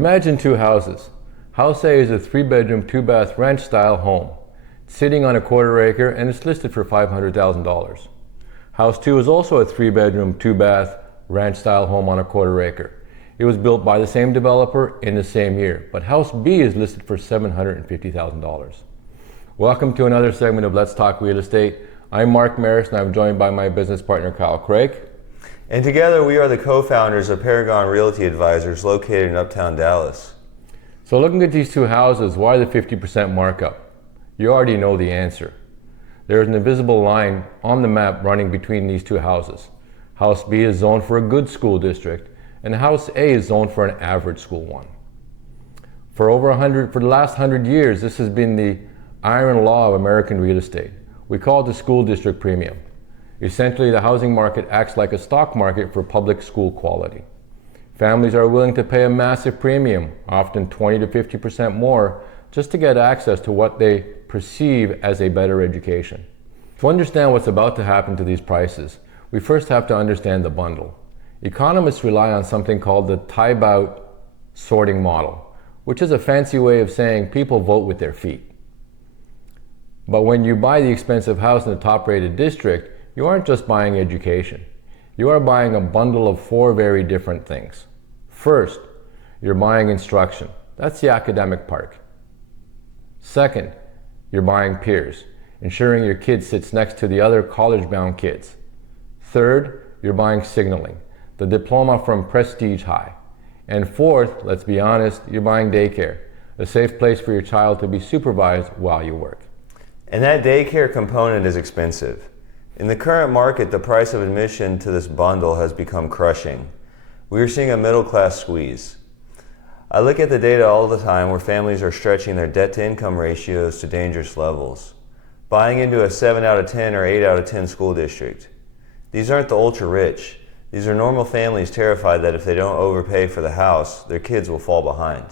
Imagine two houses. House A is a 3-bedroom, 2-bath ranch-style home, sitting on a quarter-acre, and it's listed for $500,000. House 2 is also a 3-bedroom, 2-bath ranch-style home on a quarter-acre. It was built by the same developer in the same year, but House B is listed for $750,000. Welcome to another segment of Let's Talk Real Estate. I'm Mark Meras, and I'm joined by my business partner, Kyle Kreick. And together we are the co-founders of Paragon Realty Advisors located in Uptown Dallas. So looking at these two houses, why the 50% markup? You already know the answer. There is an invisible line on the map running between these two houses. House B is zoned for a good school district, and House A is zoned for an average school one. For the last 100 years, this has been the iron law of American real estate. We call it the school district premium. Essentially, the housing market acts like a stock market for public school quality. Families are willing to pay a massive premium, often 20 to 50% more, just to get access to what they perceive as a better education. To understand what's about to happen to these prices, we first have to understand the bundle. Economists rely on something called the Tybalt sorting model, which is a fancy way of saying people vote with their feet. But when you buy the expensive house in the top-rated district, you aren't just buying education. You are buying a bundle of 4 very different things. First, you're buying instruction. That's the academic part. Second, you're buying peers, ensuring your kid sits next to the other college-bound kids. Third, you're buying signaling, the diploma from Prestige High. And fourth, let's be honest, you're buying daycare, a safe place for your child to be supervised while you work. And that daycare component is expensive. In the current market, the price of admission to this bundle has become crushing. We are seeing a middle-class squeeze. I look at the data all the time where families are stretching their debt-to-income ratios to dangerous levels, buying into a 7 out of 10 or 8 out of 10 school district. These aren't the ultra-rich. These are normal families terrified that if they don't overpay for the house, their kids will fall behind.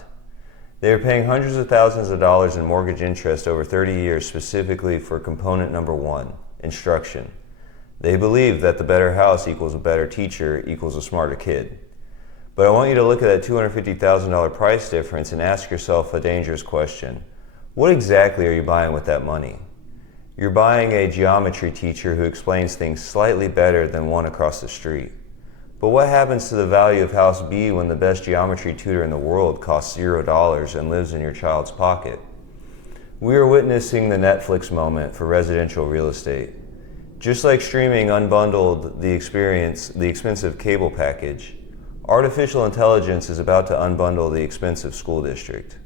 They are paying hundreds of thousands of dollars in mortgage interest over 30 years specifically for component number 1, instruction. They believe that the better house equals a better teacher equals a smarter kid. But I want you to look at that $250,000 price difference and ask yourself a dangerous question. What exactly are you buying with that money? You're buying a geometry teacher who explains things slightly better than one across the street. But what happens to the value of House B when the best geometry tutor in the world costs $0 and lives in your child's pocket? We are witnessing the Netflix moment for residential real estate. Just like streaming unbundled the expensive cable package, artificial intelligence is about to unbundle the expensive school district.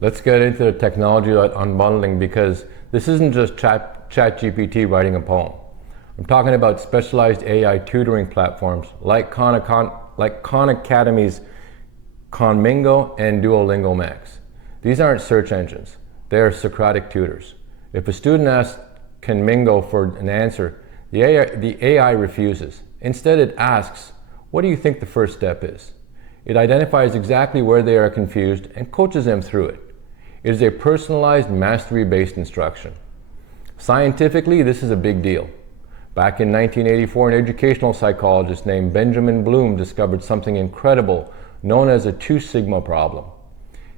Let's get into the technology of unbundling, because this isn't just ChatGPT writing a poem. I'm talking about specialized AI tutoring platforms like Khan Academy's Conmingo and Duolingo Max. These aren't search engines. They are Socratic tutors. If a student asks Conmingo for an answer, the AI refuses. Instead, it asks, what do you think the first step is? It identifies exactly where they are confused and coaches them through it. It is a personalized, mastery-based instruction. Scientifically, this is a big deal. Back in 1984, an educational psychologist named Benjamin Bloom discovered something incredible known as a 2 sigma problem.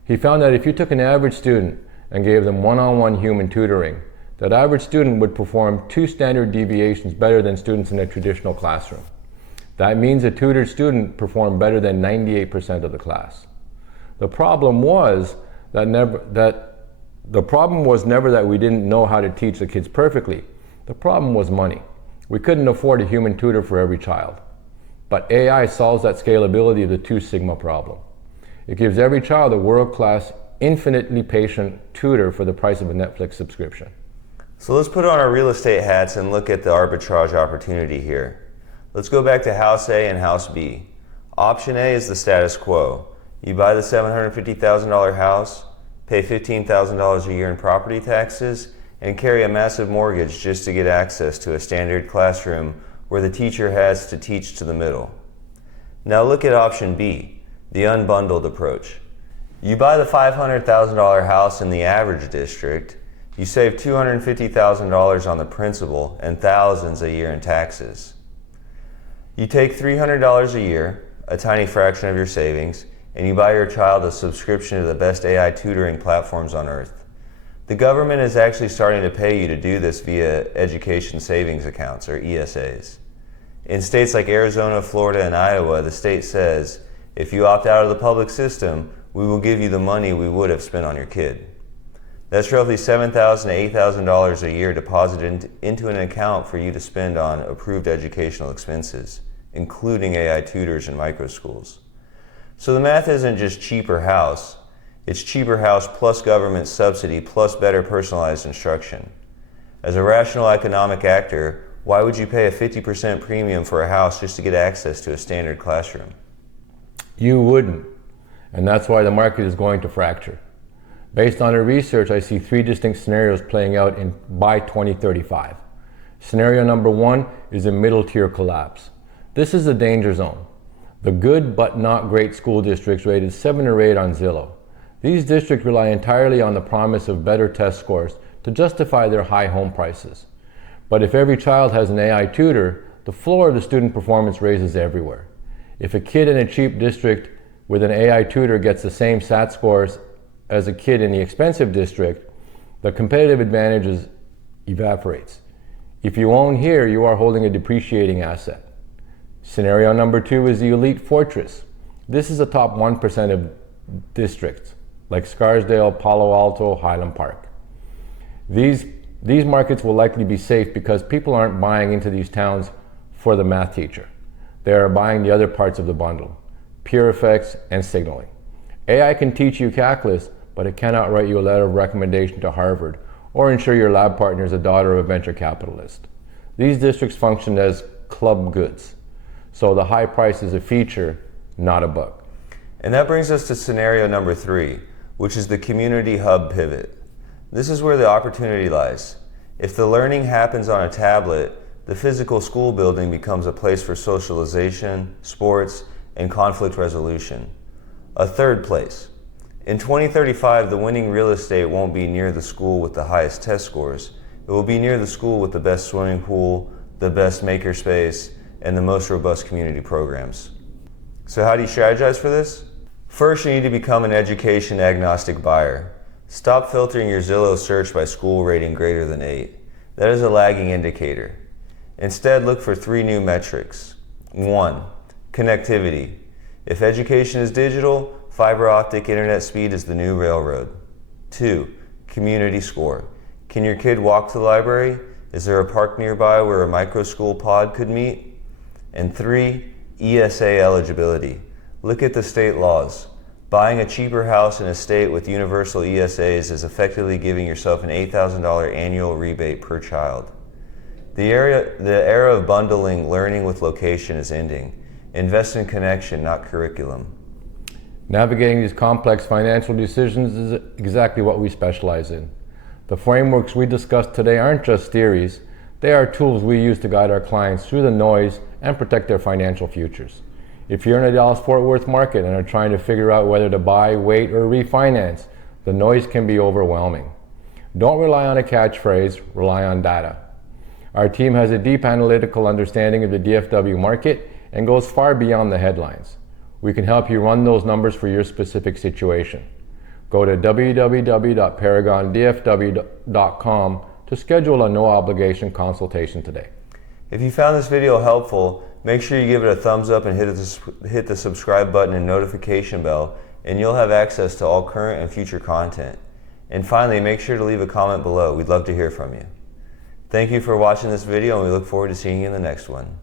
He found that if you took an average student and gave them one-on-one human tutoring, that average student would perform 2 standard deviations better than students in a traditional classroom. That means a tutored student performed better than 98% of the class. The problem was never that we didn't know how to teach the kids perfectly. The problem was money. We couldn't afford a human tutor for every child. But AI solves that scalability of the 2 sigma problem. It gives every child a world-class, infinitely patient tutor for the price of a Netflix subscription. So let's put on our real estate hats and look at the arbitrage opportunity here. Let's go back to House A and House B. Option A is the status quo. You buy the $750,000 house, pay $15,000 a year in property taxes, and carry a massive mortgage just to get access to a standard classroom where the teacher has to teach to the middle. Now look at option B, the unbundled approach. You buy the $500,000 house in the average district, you save $250,000 on the principal and thousands a year in taxes. You take $300 a year, a tiny fraction of your savings, and you buy your child a subscription to the best AI tutoring platforms on earth. The government is actually starting to pay you to do this via education savings accounts, or ESAs. In states like Arizona, Florida, and Iowa, the state says, if you opt out of the public system, we will give you the money we would have spent on your kid. That's roughly $7,000 to $8,000 a year deposited into an account for you to spend on approved educational expenses, including AI tutors and micro schools. So the math isn't just cheaper house, it's cheaper house plus government subsidy plus better personalized instruction. As a rational economic actor, why would you pay a 50% premium for a house just to get access to a standard classroom? You wouldn't, and that's why the market is going to fracture. Based on the research, I see three distinct scenarios playing out by 2035. Scenario number one is a middle tier collapse. This is a danger zone. The good but not great school districts rated 7 or 8 on Zillow. These districts rely entirely on the promise of better test scores to justify their high home prices. But if every child has an AI tutor, the floor of the student performance raises everywhere. If a kid in a cheap district with an AI tutor gets the same SAT scores as a kid in the expensive district, the competitive advantage evaporates. If you own here, you are holding a depreciating asset. Scenario number two is the elite fortress. This is the top 1% of districts, like Scarsdale, Palo Alto, Highland Park. These markets will likely be safe because people aren't buying into these towns for the math teacher. They are buying the other parts of the bundle, pure effects and signaling. AI can teach you calculus, but it cannot write you a letter of recommendation to Harvard or ensure your lab partner is a daughter of a venture capitalist. These districts function as club goods, so the high price is a feature, not a bug. And that brings us to scenario number three, which is the community hub pivot. This is where the opportunity lies. If the learning happens on a tablet, the physical school building becomes a place for socialization, sports, and conflict resolution. A third place. In 2035, the winning real estate won't be near the school with the highest test scores. It will be near the school with the best swimming pool, the best makerspace, and the most robust community programs. So how do you strategize for this? First, you need to become an education agnostic buyer. Stop filtering your Zillow search by school rating greater than 8. That is a lagging indicator. Instead, look for 3 new metrics. 1. Connectivity. If education is digital, fiber optic internet speed is the new railroad. 2. Community score. Can your kid walk to the library? Is there a park nearby where a micro school pod could meet? And 3. ESA eligibility. Look at the state laws. Buying a cheaper house in a state with universal ESAs is effectively giving yourself an $8,000 annual rebate per child. The era of bundling learning with location is ending. Invest in connection, not curriculum. Navigating these complex financial decisions is exactly what we specialize in. The frameworks we discussed today aren't just theories, they are tools we use to guide our clients through the noise and protect their financial futures. If you're in the Dallas-Fort Worth market and are trying to figure out whether to buy, wait, or refinance, the noise can be overwhelming. Don't rely on a catchphrase, rely on data. Our team has a deep analytical understanding of the DFW market and goes far beyond the headlines. We can help you run those numbers for your specific situation. Go to www.paragondfw.com to schedule a no-obligation consultation today. If you found this video helpful, make sure you give it a thumbs up and hit the subscribe button and notification bell, and you'll have access to all current and future content. And finally, make sure to leave a comment below. We'd love to hear from you. Thank you for watching this video, and we look forward to seeing you in the next one.